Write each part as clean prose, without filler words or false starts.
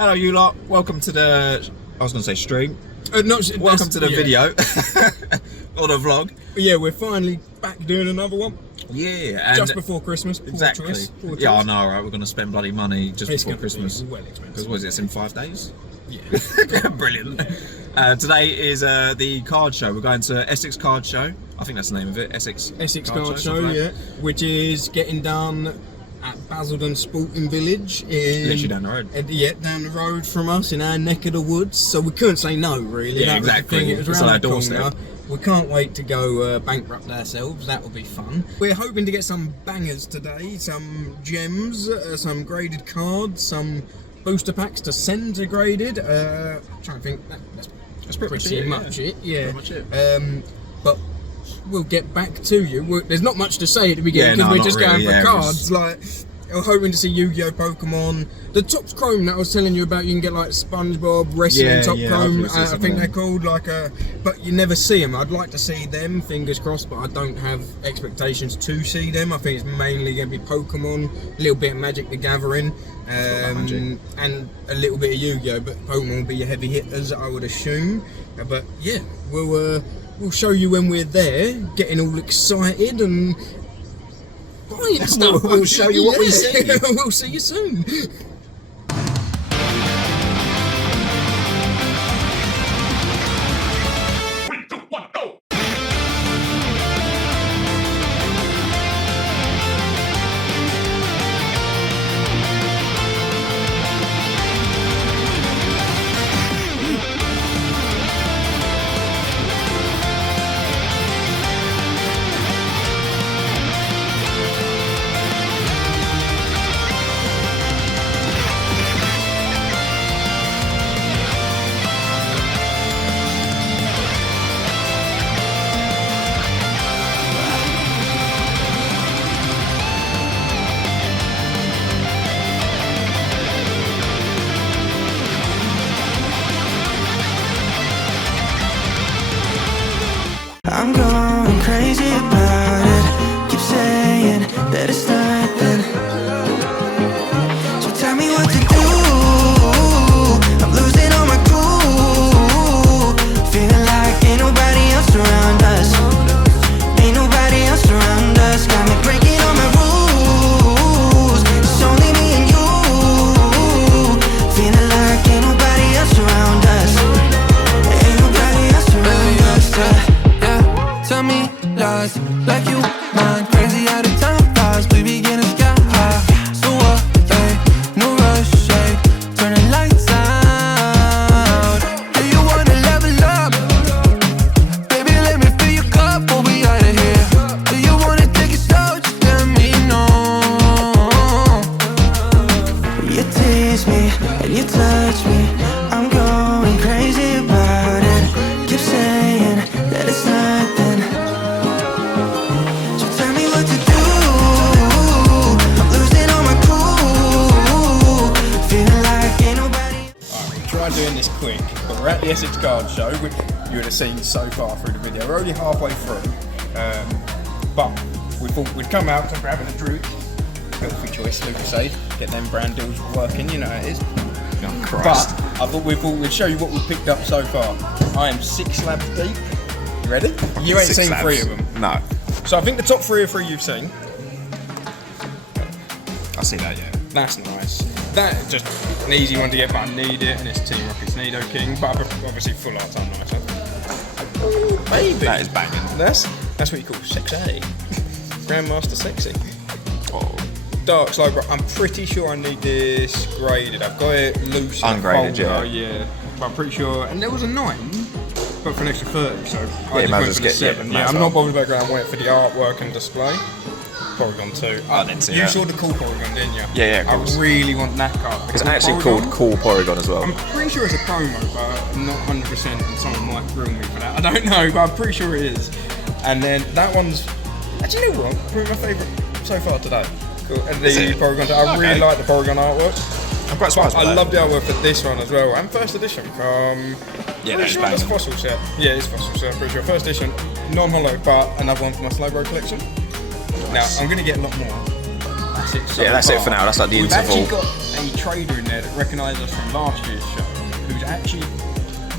Hello, you lot. Welcome to the. I was going to say stream. Welcome to the video or the vlog. Yeah, we're finally back doing another one. Yeah, and just before Christmas. Exactly. Poor yeah, I choice. know, right? We're going to spend bloody money just before Christmas. Well expensive. Because what is it? It's in 5 days. Yeah. Brilliant. Today is the card show. We're going to Essex Card Show. I think that's the name of it. Essex Card Show, yeah. Which is getting done at Basildon Sporting Village. Literally down the road. Yeah, down the road from us in our neck of the woods. So we couldn't say no, really. Yeah, that exactly. It was it's around our the doorstep. corner. We can't wait to go bankrupt ourselves. That will be fun. We're hoping to get some bangers today, some gems, some graded cards, some booster packs to send to graded. I'm trying to think. That's pretty much it. Yeah. Pretty much it. But we'll get back to you. There's not much to say at the beginning because we're just going for cards. Like, we're hoping to see Yu-Gi-Oh, Pokemon. The Topps Chrome that I was telling you about, you can get like SpongeBob, Wrestling Top Chrome, I think they're called, but you never see them. I'd like to see them, fingers crossed, but I don't have expectations to see them. I think it's mainly going to be Pokemon, a little bit of Magic the Gathering, and a little bit of Yu-Gi-Oh, but Pokemon will be your heavy hitters, I would assume. But yeah, we'll show you when we're there, getting all excited and buying stuff. We'll show you what we see. We'll see you soon. I'm going crazy about it. Keep saying that it's nothing. So tell me what to do. I'm losing all my cool. Feeling like ain't nobody else around us. Ain't nobody else around us. Got me breaking all my rules. It's only me and you. Feeling like ain't nobody else around us. Ain't nobody else around us. Tell me lies, like you mind. Crazy out of time flies, we begin to sky high. So what, no rush, turning lights out. Do you wanna level up? Baby, let me fill your cup, we'll be out of here. Do you wanna take it slow, just let me know. You tease me, and you touch me. I'm going crazy about it. Keep saying that it's nothing. Doing this quick, but we're at the Essex Card Show, which you would have seen so far through the video. We're only halfway through, but we thought we'd come out and grab a drink. Healthy choice, Lucas said. Get them brand deals working, you know how it is. Oh, Christ. But I thought we'd show you what we've picked up so far. I am 6 slabs deep. You ready? You ain't seen slabs. 3 of them. No. So I think the top 3 are 3 you've seen. I see that, yeah. That's nice. That's just an easy one to get, but I need it, and it's Team Rocket's Nido King, but obviously full art's on nicer. Ooh, baby. That is banging. That's what you call sexy. Grandmaster sexy. Oh. Dark Slow, but I'm pretty sure I need this graded. I've got it loose. Ungraded, yeah. But I'm pretty sure, and there was a 9, but for an extra 30, so I just might went for the 7. Yeah, I'm not bothered about going, I went for the artwork and display. Porygon 2. I didn't see You that. saw the cool Porygon, didn't you? Yeah, of course. I really want that card. It's actually called Cool Porygon as well. I'm pretty sure it's a promo, but I'm not 100%, and someone might grill me for that. I don't know, but I'm pretty sure it is. And then that one's, actually, you know what? Probably my favourite so far today. Cool. And the Porygon 2. I really like the Porygon artwork. I'm quite surprised by that. I love the artwork for this one as well, and first edition from. Yeah, pretty sure it's fossil set. Yeah, it's fossil set. I'm pretty sure first edition, non-hollow, but another one for my Slowbro collection. Now I'm going to get a lot more. That's it. So yeah, that's it for now. That's like the interval. We've actually got a trader in there that recognise us from last year's show, who's actually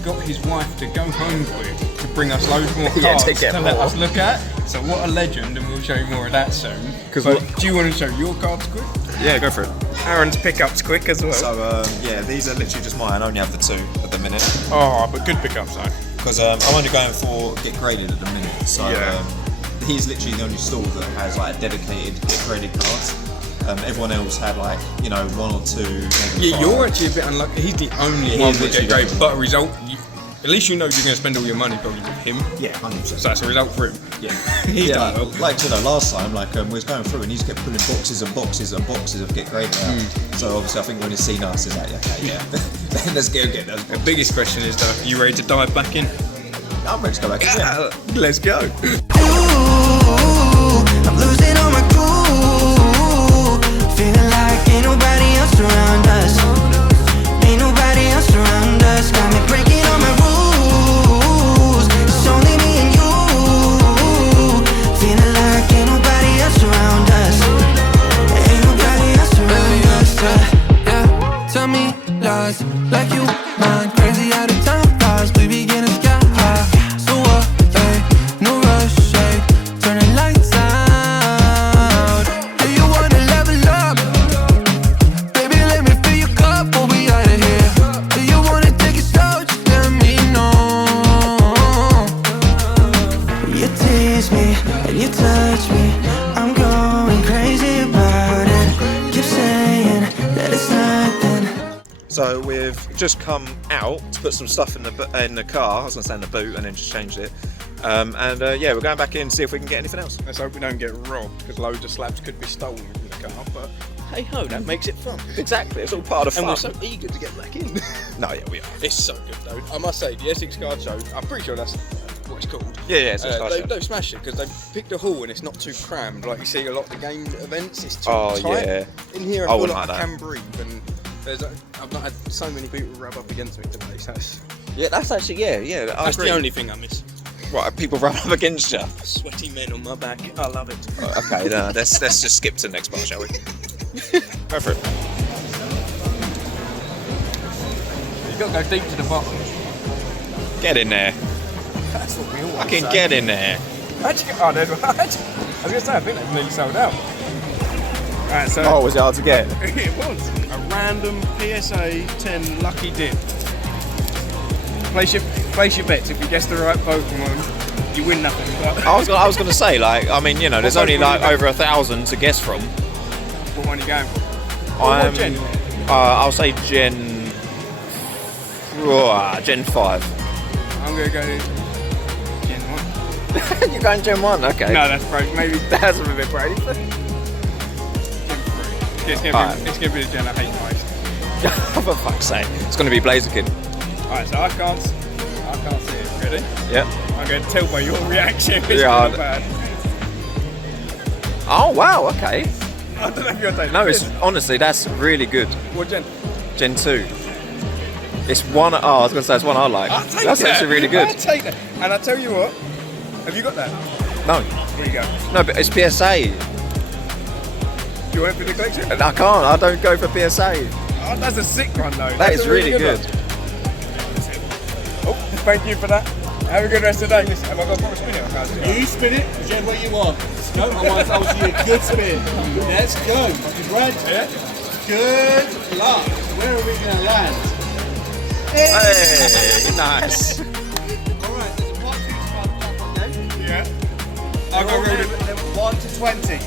got his wife to go home quick to bring us loads more cards to let us look at. So what a legend, and we'll show you more of that soon. Do you want to show your cards quick? Yeah, go for it. Aaron's pickups quick as well. So yeah, these are literally just mine. I only have the 2 at the minute. Oh, but good pickups though. Because I'm only going for get graded at the minute. So he's literally the only store that has like dedicated get graded cards. Everyone else had like, you know, 1 or 2. Yeah, you're actually a bit unlucky. He's the only one that get graded. But a result, at least you know you're going to spend all your money probably with him. Yeah, 100%. So that's a result for him. Yeah. He's done well. Like, you know, last time, like, we was going through and he just kept pulling boxes and boxes and boxes of get graded out. So obviously I think when he's seen us, he's like, okay, yeah, let's go get those boxes. The biggest question is though, are you ready to dive back in? I'm ready to go back in. Yeah. Let's go. I'm losing all my cool. Feeling like ain't nobody else around us. Ain't nobody else around us. Got me breaking all my rules. It's only me and you. Feeling like ain't nobody else around us. Ain't nobody else around us. Yeah, tell me lies like you mind. Crazy out of time flies. We be getting sky high. So what? Hey, no rush. Hey, turning lights out. Do you wanna level up? Baby, let me fill your cup. We'll be out of here. Do you wanna take it slow? Just let me know. You tease me and you touch me. I'm going crazy about it. Keep saying that it's nothing. So we've just come out to put some stuff in the car. I was going to say in the boot and then just changed it. Yeah, we're going back in to see if we can get anything else. Let's hope we don't get robbed, because loads of slabs could be stolen from the car, but hey ho, that makes it fun. Exactly, it's all part of the fun. And we're so eager to get back in. No, yeah, we are. It's so good though. I must say, the Essex Card Show, I'm pretty sure that's what it's called. Yeah, Essex Card Show. They've smashed it, because they've picked a hall and it's not too crammed. Like you see a lot of the game events, it's too tight. Yeah. In here I feel like I can breathe, and I've not had so many people rub up against me today, so that's actually, yeah. That's the only thing I miss. Right, people rub up against you. Sweaty men on my back, I love it. Okay, no, let's just skip to the next part, shall we? Go for it. You've got to go deep to the bottom. Get in there. That's what we all I can get in there. Actually, I was going to say, I think they've nearly sold out. Right, so was it hard to get? It was a random PSA 10 lucky dip. Place your bets. If you guess the right Pokemon, you win nothing. But I was going to say, like, I mean, you know, there's only like over 1,000 to guess from. What one are you going for? What gen? I'll say Gen 5. I'm going to go Gen 1. You're going Gen 1? Okay. No, that's brave. Maybe that's a bit brave. Gen 3. It's going to be the gen I hate most. For fuck's sake. It's going to be Blaziken. Alright, so I can't see it. Ready? Yep. I'm going to tell by your reaction. It's not bad. Oh, wow, okay. I don't know if you're taking No, it's honestly, that's really good. What gen? Gen 2. It's one, I was going to say it's one I like. That's actually really good. I'll take that. And I tell you what, have you got that? No. There you go. No, but it's PSA. Do you want for the collection? I can't, I don't go for PSA. Oh, that's a sick one though. That is really good. Oh, thank you for that. Have a good rest of the day. Have I got to spin it? I can't do it. You spin it, whichever way you want. No, I want to you a good spin. Let's go. You ready? Yeah. Good luck. Where are we going to land? Hey, nice. Alright, there's a part 2 to Yeah. I'll go roll it. 1 to 20.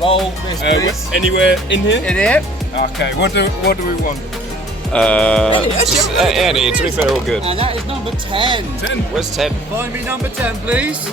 Roll this, please. Anywhere in here? In here. Okay, what do we want? Any, to be fair, all good. And that is number 10. 10. Where's 10? Find me number 10, please.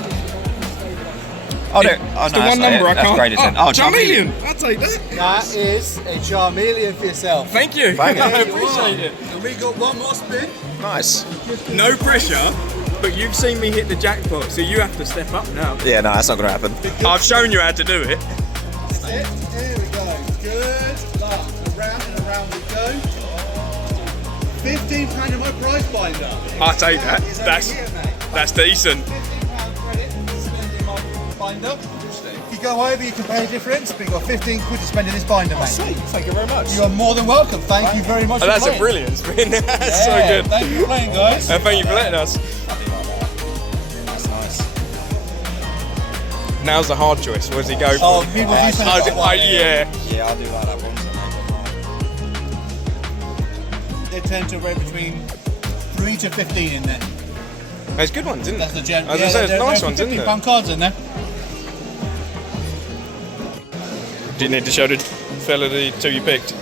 Oh, no. It's the one number I can't. Graded 10. Charmeleon. I'll take that. That is a Charmeleon for yourself. Thank you. Thank you. I appreciate it. And we got one more spin. Nice. No pressure, but you've seen me hit the jackpot, so you have to step up now. Yeah, no, that's not going to happen. I've shown you how to do it. That's it. Here we go. Good luck. Around and around we go. £15 in my prize binder. I'll take that. Is over here, mate. That's decent. £15 credit. Spend in my binder. If you go over, you can pay a difference, but you've got 15 quid to spend in this binder, mate. Sweet, thank you very much. You are more than welcome. Thank you very much for That's playing. a brilliant spin. That's so good. Thank you for playing, guys. And thank you for letting us. That's nice. Now's the hard choice. What does he go for? Oh, people do say that one. Yeah. Yeah, I do like that one. They tend to rate between 3 to 15 in there. There's good ones, isn't there? That's the gen. As I say, there's nice ones, isn't there? £15 cards in there. Do you need to show the fella the two you picked?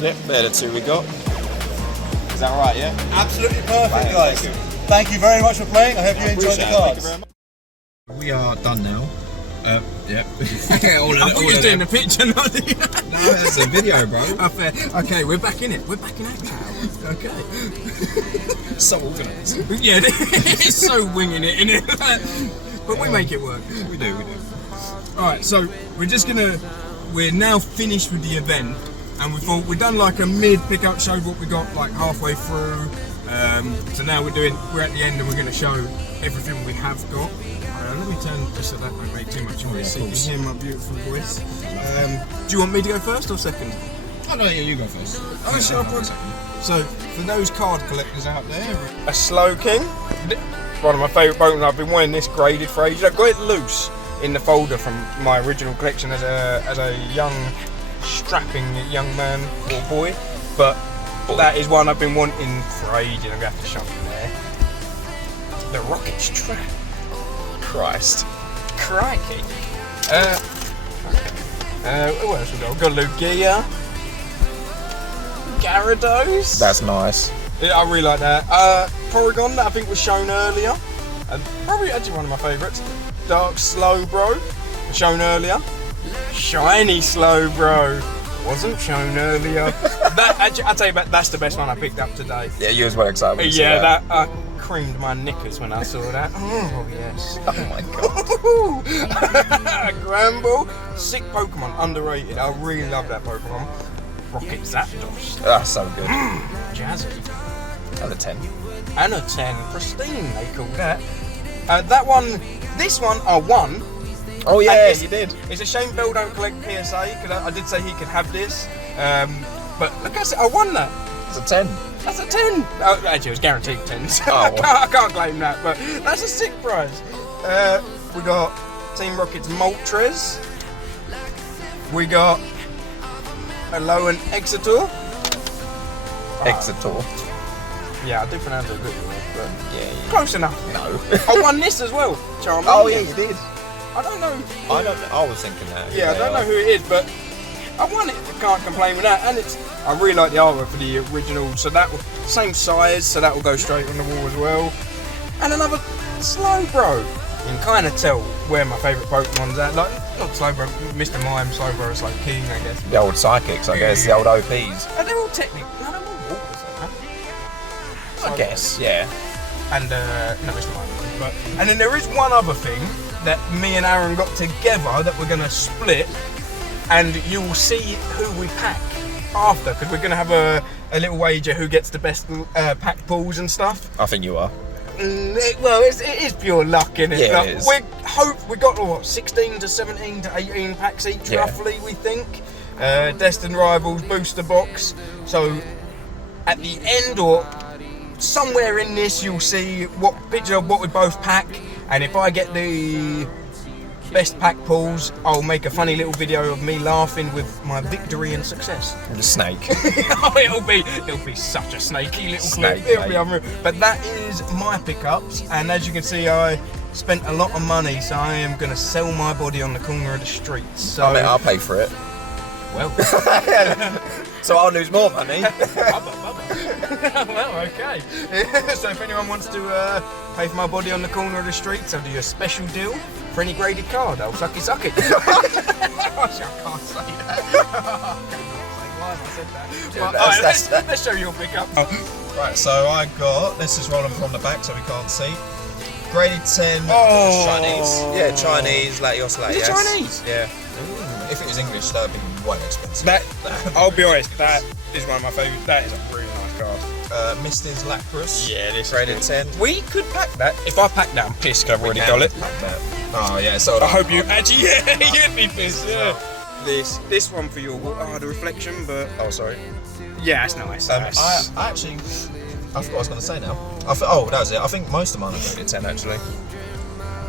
Yep, they're the two we got. Is that right, yeah? Absolutely perfect, Right, guys. thank you. Thank you very much for playing. I hope you enjoyed the Appreciate it. Thank you cards. very much. We are done now. Yep. I thought you were doing the picture, not the... No, that's a video, bro. Oh, fair. Okay, we're back in it. We're back in action. Okay. So organised. Yeah, it's so winging it, innit? But we make it work. We do. Alright, so we're now finished with the event, and we thought we'd done like a mid pickup, showed what we got like halfway through. So now we're at the end and we're going to show everything we have got. Let me turn just so that don't make too much noise so you can hear my beautiful voice. Do you want me to go first or second? Oh no, yeah, you go first. Oh, sure. So, for those card collectors out there, A Slow King. One of my favourite Pokemon. I've been wanting this graded for ages. I've got it loose in the folder from my original collection as a young, strapping young man or boy. But that is one I've been wanting for ages. I'm going to have to shove it there. The Rocket Strap. Christ. Crikey. What else we got? We've got Lugia. Gyarados. That's nice. Yeah, I really like that. Porygon, that I think was shown earlier. Probably actually one of my favourites. Dark Slowbro, shown earlier. Shiny Slowbro, wasn't shown earlier. That actually, I'll tell you, that's the best one I picked up today. Yeah, you was well excited when you saw Yeah, that creamed my knickers when I saw that. Oh yes. Oh my god. Gramble, sick Pokemon, underrated. I really love that Pokemon. Rocket Zapdos. That's so good. Jazzy. Another 10. And a 10. Pristine, they call that. That one, this one, I won. Oh yeah, And you did. It's a shame Bill don't collect PSA, because I did say he could have this. But look, I won that. It's a 10. That's a 10. Oh, actually, it was guaranteed 10. So Oh. I can't claim that, but that's a sick prize. We got Team Rocket's Moltres. We got Alolan Exetor. Exetor. Yeah, I do pronounce it a good word, but Yeah. close enough. No. I won this as well, Charmander. Oh yeah, you did. I don't know. I was thinking that. Yeah, I don't know who it is, but I won it. I can't complain with that. And I really like the artwork for the original, so that will, same size, so that will go straight on the wall as well. And another Slowbro. You can kind of tell where my favourite Pokemon's at. Like, not Slowbro, Mr. Mime, Slowbro, Slow King, I guess. The old psychics, I guess. The old OPs. And they're all technical. No, they're all walkers, though, huh? I guess. Yeah. And no, Mr. Mime. But and then there is one other thing that me and Aaron got together that we're going to split, and you will see who we pack after, because we're going to have a little wager who gets the best pack pulls and stuff. I think you are. Well, it is pure luck, innit? Yeah, Like, it is. We got what, 16 to 17 to 18 packs each, Yeah. roughly, we think. Destined Rivals booster box. So at the end or somewhere in this, you'll see what picture of what we both pack, and if I get the best pack pulls, I'll make a funny little video of me laughing with my victory and success. The snake. Oh, it'll be such a snaky little Snake, clip. It'll be mate. unreal. But that is my pickups, and as you can see, I spent a lot of money, so I am going to sell my body on the corner of the streets. So, I mean, I'll pay for it. well, So I'll lose more money. well, okay. So if anyone wants to pay for my body on the corner of the streets, I'll do a special deal for any graded card. I'll suck it. I can't say that. I can't say why have I said that. Well, that's- alright, let's show you your pickup. Right, so I got, let's just roll them from the back so we can't see. Graded 10 Oh. Chinese. Yeah, Chinese, Latios, Is it Chinese? Yeah. If it was English, that would be way expensive. That, I'll be honest, that is one of my favourites. That is a really nice card. Mister's Lapras. Yeah, this graded is 10. We could pack that. If I pack that, I'm pissed 'cause I've already got it. Oh yeah, so I hope you actually, yeah, you'd be pissed, yeah. This one for your, the reflection, but, oh, sorry. Yeah, it's nice. I actually, I forgot what I was going to say now. That was it. I think most of mine are graded 10 actually.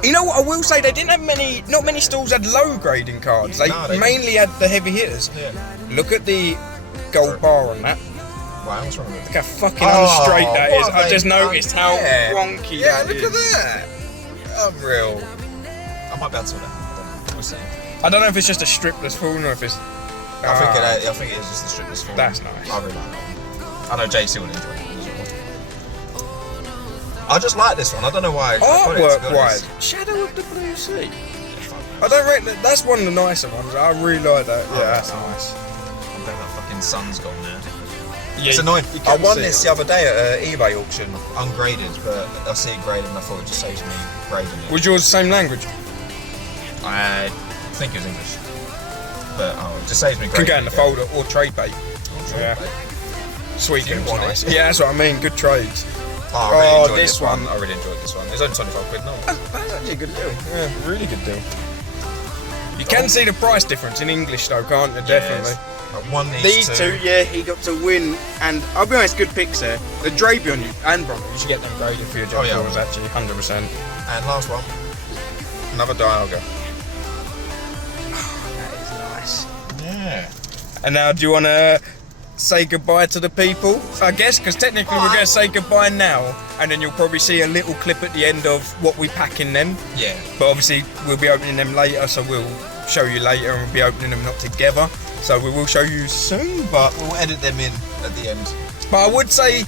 You know what, I will say, they didn't have not many stalls had low grading cards. They mainly had the heavy hitters. Yeah. Look at the gold bar on that. Wow, what's wrong with it? Look how fucking unstraight that is. I just noticed how wonky yeah, that look is. at that. Unreal. I might be able to sort that. We'll see. I don't know if it's just a stripless phone or if it's... I think it is just the stripless form. That's nice. I really like that. I know JC will enjoy it. I just like this one. I don't know why. Artwork-wise, Shadow of the Blue Sea. I don't rate that. That's one of the nicer ones. I really like that. Yeah, that's nice. I bet that fucking sun's gone now. Yeah, it's annoying. I won this it. the other day at an eBay auction, ungraded, but I see it graded and I thought it just saves me grading it. Was yours the same language? I think it was English. But it just saves me grading. Could go in the folder or trade bait. Yeah. Sweet. Nice. Yeah, that's what I mean. Good trades. I really enjoyed this one. I really enjoyed this one. It was only 25 quid, no? That's actually a good deal. Yeah, really good deal. You can see the price difference in English though, can't you? Definitely. I won These two, yeah, he got to win, and I'll be honest, good picks there. The Drapion and Bronco, you should get them graded for your job. Was actually 100%. And last one, another Dialga. That is nice. Yeah. And now, do you want to say goodbye to the people? I guess, because technically we're going to say goodbye now, and then you'll probably see a little clip at the end of what we pack in them. Yeah. But obviously, we'll be opening them later, so we'll show you later, and we'll be opening them not together. So we will show you soon, but we'll edit them in at the end. But I would say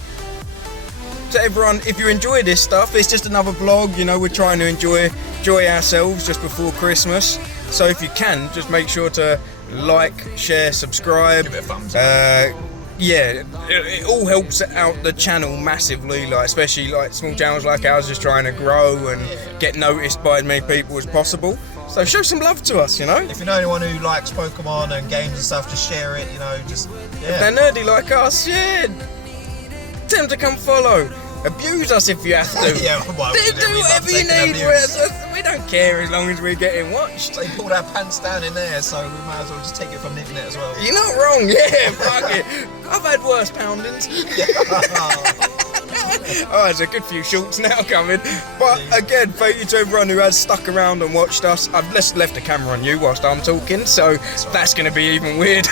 to everyone, if you enjoy this stuff, it's just another vlog. You know, we're trying to enjoy ourselves just before Christmas. So if you can, just make sure to like, share, subscribe. Give it a thumbs up. Yeah, it all helps out the channel massively. Like especially like small channels like ours, just trying to grow and get noticed by as many people as possible. So show some love to us, you know. If you know anyone who likes Pokemon and games and stuff, just share it. You know, just If they're nerdy like us, tell them to come follow. Abuse us if you have to. Do whatever you need. We don't care as long as we're getting watched. They pulled our pants down in there, so we might as well just take it from the internet as well. You're not wrong, yeah, fuck it. I've had worse poundings. Oh, there's a good few shorts now coming. But again, thank you to everyone who has stuck around and watched us. I've just left the camera on you whilst I'm talking, so that's going to be even weird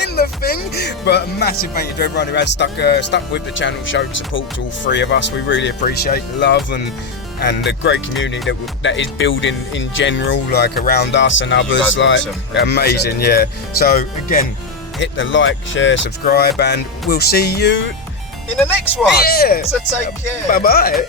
in the thing. But massive thank you to everyone who has stuck with the channel, showed support to all three of us. We really appreciate the love and the great community that is building in general, like around us and others. Like amazing, yeah. So again, hit the like, share, subscribe, and we'll see you in the next one. Yeah. So take care. Bye bye.